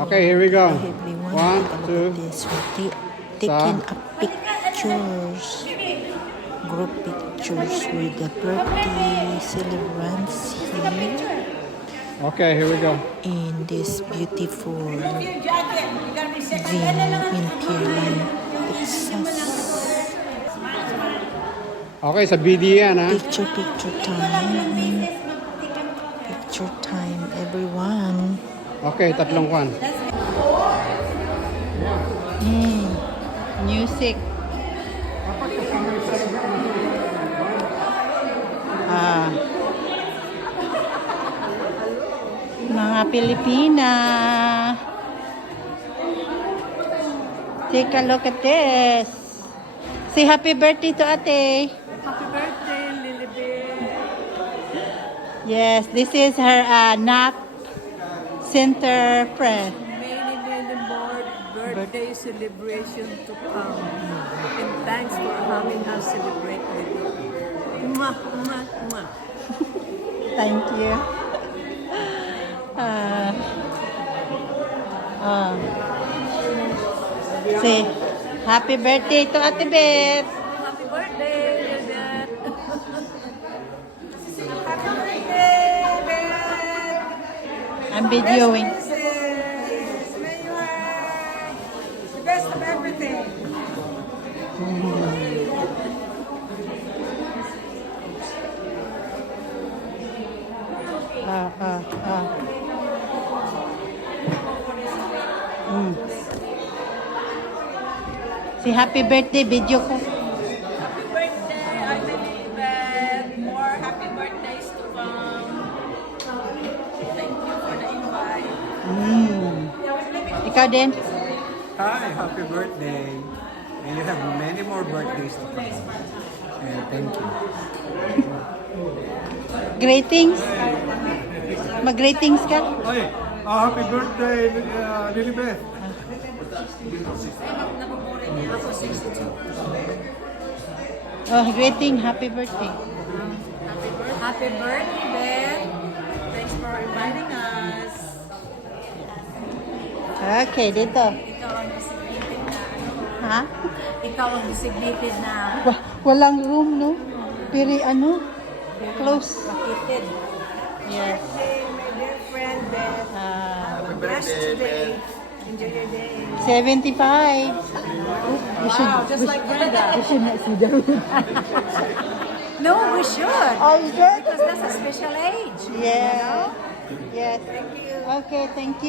Okay, here we go. Everyone, One, take a two. look at this. We're taking a pictures, group pictures with the birthday celebrants here Okay, here we go. in this beautiful venue in Pearland, Texas. Okay, sa BD yan, ha? Picture time. Picture time, everyone. Okay, tatlong kwan. Music. Mga Pilipina. Take a look at this. Say happy birthday to Ate. Happy birthday, Lilibet. Yes, this is her NAP Center friend. Many more birthday celebration to come. And thanks for having us celebrate with you. Mwah, mwah, mwah. Thank you. Say happy birthday to Ate Beth. Happy birthday, Lilibet. Happy birthday, Beth. I'm videoing. May you have the best of everything. Say happy birthday, video ko. Happy birthday, I believe that more happy birthdays to come. Thank you for the invite. Ikaw din? Hi, happy birthday. May you have many more birthdays to come. And thank you. Greetings? Mag-greetings ka? Hey, happy birthday, Lilibet. Oh, greeting. Happy birthday. Happy birthday, Ben. Thanks for inviting us. Okay, dito. Ikaw ang designated na Ha? Ikaw ang designated na Walang room, no? Pero close. vacated. Yes. Hey, my dear friend, Ben. Blessed today. Enjoy your day. 75. Wow, just like Brenda. We should not see the room. No, we should. Oh, you did? Because that's a special age. Yeah. Yes. Thank you. Okay, thank you.